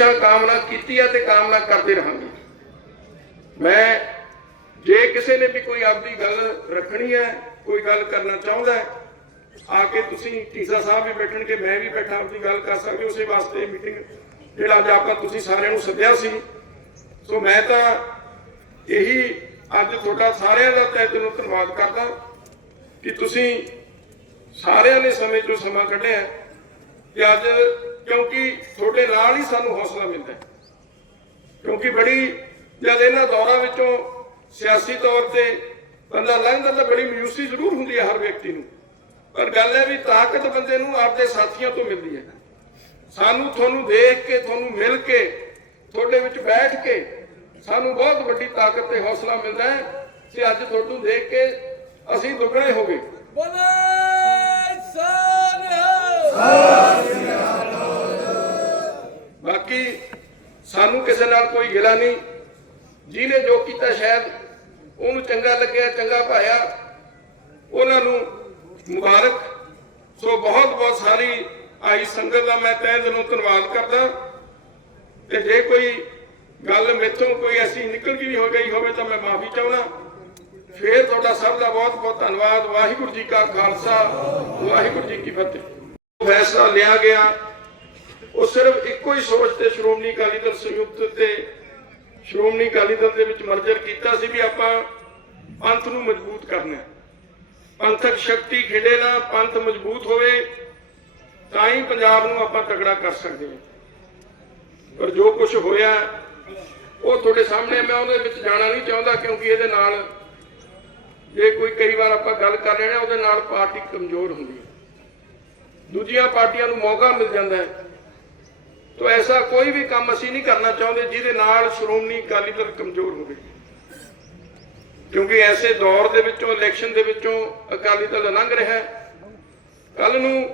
ਹਮੇਸ਼ਾ ਕਾਮਨਾ ਕੀਤੀ ਹੈ ਤੇ ਕਾਮਨਾ ਕਰਦੇ ਰਹਾਂਗੇ। ਮੈਂ ਜੇ ਕਿਸੇ ਨੇ ਵੀ ਕੋਈ ਆਪਦੀ ਗੱਲ ਰੱਖਣੀ ਹੈ, ਕੋਈ ਗੱਲ ਕਰਨਾ ਚਾਹੁੰਦਾ ਹੈ, ਆ ਕੇ ਤੁਸੀਂ ਢੀਸਾ ਸਾਹਿਬ ਵੀ ਬੈਠਣਗੇ, ਮੈਂ ਵੀ ਬੈਠਾ ਆਪਦੀ ਗੱਲ ਕਰ ਸਕਦੇ, ਉਸੇ ਵਾਸਤੇ ਮੀਟਿੰਗ ਜਿਹੜਾ ਅੱਜ ਆਪਾਂ ਤੁਸੀਂ ਸਾਰਿਆਂ ਨੂੰ ਸੱਦਿਆ ਸੀ। ਸੋ ਮੈਂ ਤਾਂ ਇਹੀ ਅੱਜ ਤੁਹਾਡਾ ਸਾਰਿਆਂ ਦਾ ਤਹਿ ਦਿਲੋਂ ਧੰਨਵਾਦ ਕਰਦਾ ਕਿ ਤੁਸੀਂ ਸਾਰਿਆਂ ਨੇ ਸਮੇਂ ਚੋਂ ਸਮਾਂ ਕੱਢਿਆ ਤੇ ਅੱਜ ਕਿਉਂਕਿ ਤੁਹਾਡੇ ਨਾਲ ਹੀ ਸਾਨੂੰ ਹੌਸਲਾ ਮਿਲਦਾ ਹੈ। ਕਿਉਂਕਿ ਬੜੀ ਜਦ ਇਹਨਾਂ ਦੌਰਾਂ ਵਿੱਚੋਂ ਸਿਆਸੀ ਤੌਰ ਤੇ ਬੰਦਾ ਲੰਘਦਾ ਤਾਂ ਬੜੀ ਮਾਯੂਸੀ ਜ਼ਰੂਰ ਹੁੰਦੀ ਹੈ ਹਰ ਵਿਅਕਤੀ ਨੂੰ। ਪਰ ਗੱਲ ਹੈ ਵੀ ਤਾਕਤ ਬੰਦੇ ਨੂੰ ਆਪਦੇ ਸਾਥੀਆਂ ਤੋਂ ਮਿਲਦੀ ਹੈ। ਸਾਨੂੰ ਤੁਹਾਨੂੰ ਦੇਖ ਕੇ, ਤੁਹਾਨੂੰ ਮਿਲ ਕੇ, ਤੁਹਾਡੇ ਵਿੱਚ ਬੈਠ ਕੇ ਸਾਨੂੰ ਬਹੁਤ ਵੱਡੀ ਤਾਕਤ ਤੇ ਹੌਸਲਾ ਮਿਲਦਾ ਹੈ ਕਿ ਅੱਜ ਤੁਹਾਨੂੰ ਦੇਖ ਕੇ ਅਸੀਂ ਦੁੱਗਣੇ ਹੋ ਗਏ। ਬੋਲੇ ਸੋਨਿਹਾ ਬਾਕੀ ਸਾਨੂੰ ਕਿਸੇ ਨਾਲ ਕੋਈ ਗਿਲਾ ਨਹੀਂ। ਜਿਹਨੇ ਜੋ ਕੀਤਾ ਸ਼ਾਇਦ ਉਹਨੂੰ ਚੰਗਾ ਲੱਗਿਆ, ਚੰਗਾ ਭਾਇਆ। ਉਹਨਾਂ ਨੂੰ ਮੁਬਾਰਕ। ਸੋ ਬਹੁਤ ਬਹੁਤ ਸਾਰੀ ਆਈ ਸੰਗਤ ਦਾ ਮੈਂ ਤਹਿ ਦਿਲੋਂ ਧੰਨਵਾਦ ਕਰਦਾ। ਤੇ ਜੇ ਕੋਈ ਗੱਲ ਮੇਥੋਂ ਕੋਈ ਐਸੀ ਨਿਕਲ ਗਈ ਹੋ ਗਈ ਹੋਵੇ ਤਾਂ ਮੈਂ ਮਾਫੀ ਚਾਹੁੰਦਾ। ਫੇਰ ਤੁਹਾਡਾ ਸਭ ਦਾ ਬਹੁਤ ਬਹੁਤ ਧੰਨਵਾਦ। ਵਾਹਿਗੁਰੂ ਜੀ ਕਾ ਖਾਲਸਾ, ਵਾਹਿਗੁਰੂ ਜੀ ਕੀ ਫਤਿਹ। ਫੈਸਲਾ ਲਿਆ ਗਿਆ। ਉਹ ਸਿਰਫ ਇੱਕੋ ਹੀ ਸੋਚ ਤੇ ਸ਼੍ਰੋਮਣੀ ਅਕਾਲੀ ਦਲ ਸੰਯੁਕਤ ਤੇ ਸ਼੍ਰੋਮਣੀ ਅਕਾਲੀ ਦਲ ਦੇ ਵਿੱਚ ਮਰਜਰ ਕੀਤਾ ਸੀ ਵੀ ਆਪਾਂ ਪੰਥ ਨੂੰ ਮਜ਼ਬੂਤ ਕਰਨਾ ਪੰਥਕ ਸ਼ਕਤੀ ਖਿੰਡੇ ਨਾ ਪੰਥ ਮਜ਼ਬੂਤ ਹੋਵੇ, ਤਾਂ ਹੀ ਪੰਜਾਬ ਨੂੰ ਆਪਾਂ ਤਗੜਾ ਕਰ ਸਕਦੇ ਹਾਂ। ਪਰ ਜੋ ਕੁਝ ਹੋਇਆ, ਉਹ ਤੁਹਾਡੇ ਸਾਹਮਣੇ ਮੈਂ ਉਹਦੇ ਵਿੱਚ ਜਾਣਾ ਨਹੀਂ ਚਾਹੁੰਦਾ ਕਿਉਂਕਿ ਇਹਦੇ ਨਾਲ ਜੇ ਕੋਈ ਕਈ ਵਾਰ ਆਪਾਂ ਗੱਲ ਕਰ ਰਹੇ ਹਾਂ, ਉਹਦੇ ਨਾਲ ਪਾਰਟੀ ਕਮਜ਼ੋਰ ਹੁੰਦੀ ਹੈ। ਦੂਜੀਆਂ ਪਾਰਟੀਆਂ ਨੂੰ ਮੌਕਾ ਮਿਲ ਜਾਂਦਾ ਹੈ। ਤੋ ਐਸਾ ਕੋਈ ਵੀ ਕੰਮ ਅਸੀਂ ਨਹੀਂ ਕਰਨਾ ਚਾਹੁੰਦੇ ਜਿਹਦੇ ਨਾਲ ਸ਼੍ਰੋਮਣੀ ਅਕਾਲੀ ਦਲ ਕਮਜ਼ੋਰ ਹੋਵੇ। ਕਿਉਂਕਿ ਐਸੇ ਦੌਰ ਦੇ ਵਿੱਚੋਂ ਇਲੈਕਸ਼ਨ ਦੇ ਵਿੱਚੋਂ ਅਕਾਲੀ ਦਲ ਲੰਘ ਰਿਹਾ ਹੈ। ਕੱਲ ਨੂੰ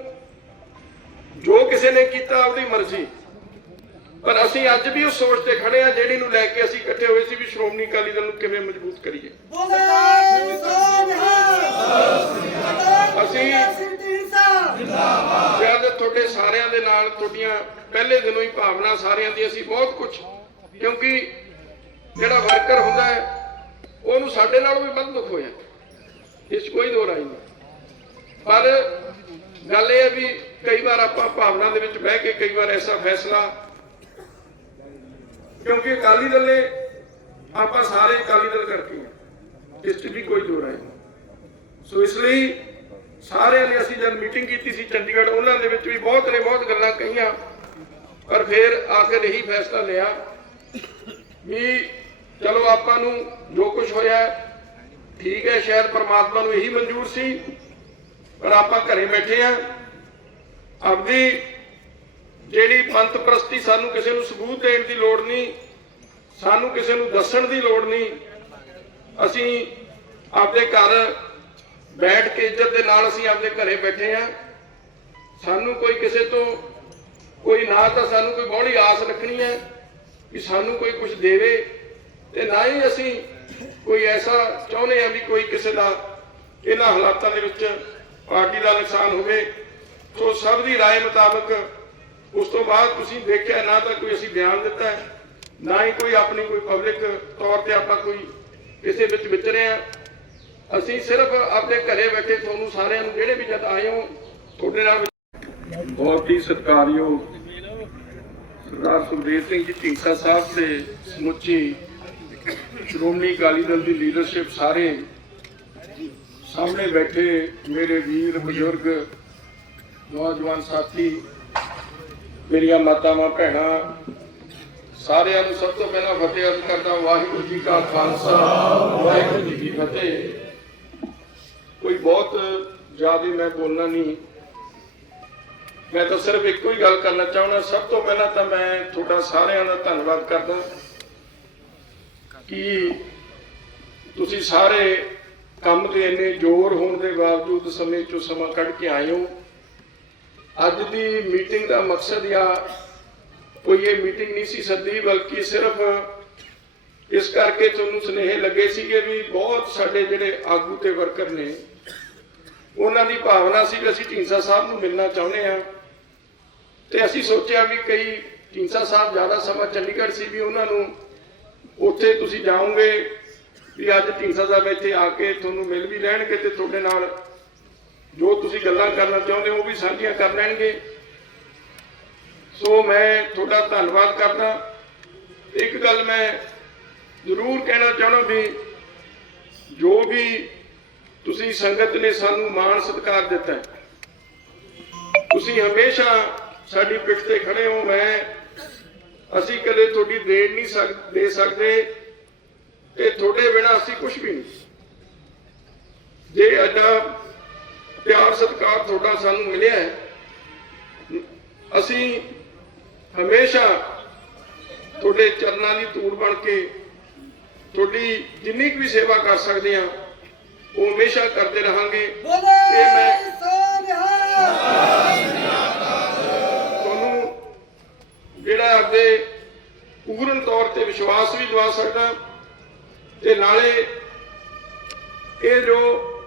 ਜੋ ਕਿਸੇ ਨੇ ਕੀਤਾ ਆਪਦੀ ਮਰਜ਼ੀ। ਪਰ ਅਸੀਂ ਅੱਜ ਵੀ ਉਸ ਸੋਚ ਤੇ ਖੜੇ ਆ ਜਿਹੜੀ ਨੂੰ ਲੈ ਕੇ ਅਸੀਂ ਇਕੱਠੇ ਹੋਏ ਸੀ ਵੀ ਸ਼੍ਰੋਮਣੀ ਅਕਾਲੀ ਦਲ ਨੂੰ ਕਿਵੇਂ ਮਜ਼ਬੂਤ ਕਰੀਏ। ਬੋਲੇ ਸੋਨਿਹਾ ਅਸੀਂ ਤੁਹਾਡੇ ਸਾਰਿਆਂ ਦੇ ਨਾਲ ਤੁਹਾਡੀਆਂ ਪਹਿਲੇ ਦਿਨੋਂ ਹੀ ਭਾਵਨਾ ਸਾਰਿਆਂ ਦੀ, ਅਸੀਂ ਬਹੁਤ ਕੁਝ ਕਿਉਂਕਿ ਜਿਹੜਾ ਵਰਕਰ ਹੁੰਦਾ ਹੈ, ਉਹਨੂੰ ਸਾਡੇ ਨਾਲੋਂ ਵੀ ਵੱਧ ਦੁੱਖ ਹੋਇਆ ਇਸ 'ਚ ਕੋਈ ਦੋ ਰਾਈ ਨਹੀਂ। ਪਰ ਗੱਲ ਇਹ ਹੈ ਵੀ ਕਈ ਵਾਰ ਆਪਾਂ ਭਾਵਨਾ ਦੇ ਵਿੱਚ ਬਹਿ ਕੇ ਕਈ ਵਾਰ ਐਸਾ ਫੈਸਲਾ, ਕਿਉਂਕਿ ਅਕਾਲੀ ਦਲ ਨੇ ਆਪਾਂ ਸਾਰੇ ਅਕਾਲੀ ਦਲ ਕਰਕੇ, ਇਸ 'ਚ ਵੀ ਕੋਈ ਦੋ ਰਾਈ ਨਹੀਂ। ਸੋ ਇਸ ਲਈ ਸਾਰਿਆਂ ਨੇ ਅਸੀਂ ਜਦ ਮੀਟਿੰਗ ਕੀਤੀ ਸੀ ਚੰਡੀਗੜ੍ਹ, ਉਹਨਾਂ ਦੇ ਵਿੱਚ ਵੀ ਬਹੁਤ ਨੇ, ਬਹੁਤ ਗੱਲਾਂ ਕਹੀਆਂ। ਪਰ ਫਿਰ ਆਖਰ ਇਹੀ ਫੈਸਲਾ ਲਿਆ ਵੀ ਚਲੋ ਆਪਾਂ ਨੂੰ ਜੋ ਕੁਝ ਹੋਇਆ, ਠੀਕ ਹੈ, ਸ਼ਾਇਦ ਪਰਮਾਤਮਾ ਨੂੰ ਇਹੀ ਮਨਜ਼ੂਰ ਸੀ, ਪਰ ਆਪਾਂ ਘਰੇ ਬੈਠੇ ਆ ਆਪਦੀ ਜਿਹੜੀ ਪੰਥ ਪ੍ਰਸਤੀ ਸਾਨੂੰ ਕਿਸੇ ਨੂੰ ਸਬੂਤ ਦੇਣ ਦੀ ਲੋੜ ਨਹੀਂ, ਸਾਨੂੰ ਕਿਸੇ ਨੂੰ ਦੱਸਣ ਦੀ ਲੋੜ ਨਹੀਂ, ਅਸੀਂ ਆਪਦੇ ਘਰ ਬੈਠ ਕੇ ਇੱਜ਼ਤ ਦੇ ਨਾਲ ਅਸੀਂ ਆਪਦੇ ਘਰੇ ਬੈਠੇ ਆ ਸਾਨੂੰ ਕੋਈ ਕਿਸੇ ਤੋਂ ਕੋਈ ਨਾ ਤਾਂ ਸਾਨੂੰ ਕੋਈ ਬੋੜੀ ਆਸ ਰੱਖਣੀ ਹੈ ਕਿ ਸਾਨੂੰ ਕੋਈ ਕੁਝ ਦੇਵੇ ਤੇ ਨਾ ਹੀ ਅਸੀਂ ਕੋਈ ਐਸਾ ਚਾਹੁੰਦੇ ਆ ਵੀ ਕੋਈ ਕਿਸੇ ਦਾ ਇਹਨਾਂ ਹਾਲਾਤਾਂ ਦੇ ਵਿੱਚ ਪਾਰਟੀ ਦਾ ਨੁਕਸਾਨ ਹੋਵੇ ਸੋ ਸਭ ਦੀ رائے ਮੁਤਾਬਕ ਉਸ ਤੋਂ ਬਾਅਦ ਤੁਸੀਂ ਦੇਖਿਆ ਨਾ ਤਾਂ ਕੋਈ ਅਸੀਂ ਬਿਆਨ ਦਿੱਤਾ ਹੈ ਨਾ ਹੀ ਕੋਈ ਆਪਣੀ ਕੋਈ ਪਬਲਿਕ ਤੌਰ ਤੇ ਆਪਾਂ ਕੋਈ ਕਿਸੇ ਵਿੱਚ ਵਿਚਰੇ ਆ ਅਸੀਂ ਸਿਰਫ ਆਪਣੇ ਘਰੇ ਬੈਠੇ ਤੁਹਾਨੂੰ ਸਾਰਿਆਂ ਨੂੰ ਜਿਹੜੇ ਵੀ ਜਦ ਆਏ ਹੋ, ਤੁਹਾਡੇ ਨਾਲ ਬਹੁਤ ਹੀ ਸਤਿਕਾਰਯੋਗ ਸਰਦਾਰ ਸੁਖਦੇਵ ਸਿੰਘ ਜੀ ਢੀਂਸਾ ਸਾਹਿਬ ਤੇ ਸਮੁੱਚੀ ਸ਼੍ਰੋਮਣੀ ਅਕਾਲੀ ਦਲ ਦੀ ਲੀਡਰਸ਼ਿਪ ਸਾਰੇ ਸਾਹਮਣੇ ਬੈਠੇ ਮੇਰੇ ਵੀਰ, ਬਜ਼ੁਰਗ, ਨੌਜਵਾਨ ਸਾਥੀ, ਮੇਰੀਆਂ ਮਾਤਾਵਾਂ, ਭੈਣਾਂ, ਸਾਰਿਆਂ ਨੂੰ ਸਭ ਤੋਂ ਪਹਿਲਾਂ ਫਤਿਹ ਅਰਜ਼ ਕਰਦਾ ਵਾਹਿਗੁਰੂ ਜੀ ਕਾ ਖਾਲਸਾ, ਵਾਹਿਗੁਰੂ ਜੀ ਕੀ ਫਤਿਹ। ਕੋਈ ਬਹੁਤ ਜ਼ਿਆਦਾ ਮੈਂ ਬੋਲਣਾ ਨਹੀਂ। ਮੈਂ ਤਾਂ ਸਿਰਫ ਇੱਕੋ ਹੀ ਗੱਲ ਕਰਨਾ ਚਾਹੁੰਦਾ। ਸਭ ਤੋਂ ਪਹਿਲਾਂ ਤਾਂ ਮੈਂ ਤੁਹਾਡਾ ਸਾਰਿਆਂ ਦਾ ਧੰਨਵਾਦ ਕਰਦਾ ਕਿ ਤੁਸੀਂ ਸਾਰੇ ਕੰਮ ਦੇ ਇੰਨੇ ਜ਼ੋਰ ਹੋਣ ਦੇ ਬਾਵਜੂਦ ਸਮੇਂ ਚੋਂ ਸਮਾਂ ਕੱਢ ਕੇ ਆਏ ਹੋ। ਅੱਜ ਦੀ ਮੀਟਿੰਗ ਦਾ ਮਕਸਦ ਆ ਕੋਈ ਇਹ ਮੀਟਿੰਗ ਨਹੀਂ ਸੀ ਸੱਦੀ, ਬਲਕਿ ਸਿਰਫ ਇਸ ਕਰਕੇ ਤੁਹਾਨੂੰ ਸੁਨੇਹੇ ਲੱਗੇ ਸੀਗੇ ਵੀ ਬਹੁਤ ਸਾਡੇ ਜਿਹੜੇ ਆਗੂ ਤੇ ਵਰਕਰ ਨੇ, ਉਹਨਾਂ ਦੀ ਭਾਵਨਾ ਸੀ ਕਿ ਅਸੀਂ ਢੀਂਸਾ ਸਾਹਿਬ ਨੂੰ ਮਿਲਣਾ ਚਾਹੁੰਦੇ ਆ ਤੇ ਅਸੀਂ ਸੋਚਿਆ ਵੀ ਕਈ ਢੀਂਸਾ ਸਾਹਿਬ ਜ਼ਿਆਦਾ ਸਮਾਂ ਚੰਡੀਗੜ੍ਹ ਸੀ ਵੀ ਉਹਨਾਂ ਨੂੰ ਉੱਥੇ ਤੁਸੀਂ ਜਾਓਗੇ ਵੀ ਅੱਜ ਢੀਂਸਾ ਸਾਹਿਬ ਇੱਥੇ ਆ ਕੇ ਤੁਹਾਨੂੰ ਮਿਲ ਵੀ ਲੈਣਗੇ ਤੇ ਤੁਹਾਡੇ ਨਾਲ ਜੋ ਤੁਸੀਂ ਗੱਲਾਂ ਕਰਨਾ ਚਾਹੁੰਦੇ ਹੋ ਉਹ ਵੀ ਸਾਂਝੀਆਂ ਕਰ ਲੈਣਗੇ। ਸੋ ਮੈਂ ਤੁਹਾਡਾ ਧੰਨਵਾਦ ਕਰਦਾ। ਇੱਕ ਗੱਲ ਮੈਂ ਜ਼ਰੂਰ ਕਹਿਣਾ ਚਾਹੁੰਦਾ ਵੀ ਜੋ ਵੀ ਤੁਸੀਂ ਸੰਗਤ ਨੇ ਸਾਨੂੰ ਮਾਣ ਸਤਿਕਾਰ ਦਿੱਤਾ ਤੁਸੀਂ ਹਮੇਸ਼ਾ ਸਾਡੀ ਪਿੱਠ ਤੇ ਖੜੇ ਹੋ, ਮੈਂ, ਅਸੀਂ ਕਦੇ ਤੁਹਾਡੀ ਦੇਣ ਨਹੀਂ ਸਕ, ਦੇ ਸਕਦੇ ਤੇ ਤੁਹਾਡੇ ਬਿਨਾ ਅਸੀਂ ਕੁਝ ਵੀ ਨਹੀਂ। ਜੇ ਅੱਡਾ ਪਿਆਰ ਸਤਿਕਾਰ ਤੁਹਾਡਾ ਸਾਨੂੰ ਮਿਲਿਆ ਹੈ, ਅਸੀਂ ਹਮੇਸ਼ਾ ਤੁਹਾਡੇ ਚਰਨਾਂ ਦੀ ਧੂੜ ਬਣ ਕੇ ਤੁਹਾਡੀ ਜਿੰਨੀ ਵੀ ਸੇਵਾ ਕਰ ਸਕਦੇ ਆ ਉਹ ਹਮੇਸ਼ਾ ਕਰਦੇ ਰਹਾਂਗੇ। ਇਹ ਮੈਂ ਤੁਹਾਨੂੰ ਜਿਹੜਾ ਆਪਦੇ ਪੂਰਨ ਤੌਰ ਤੇ ਵਿਸ਼ਵਾਸ ਵੀ ਦਵਾ ਸਕਦਾ ਤੇ ਨਾਲੇ ਇਹ ਜੋ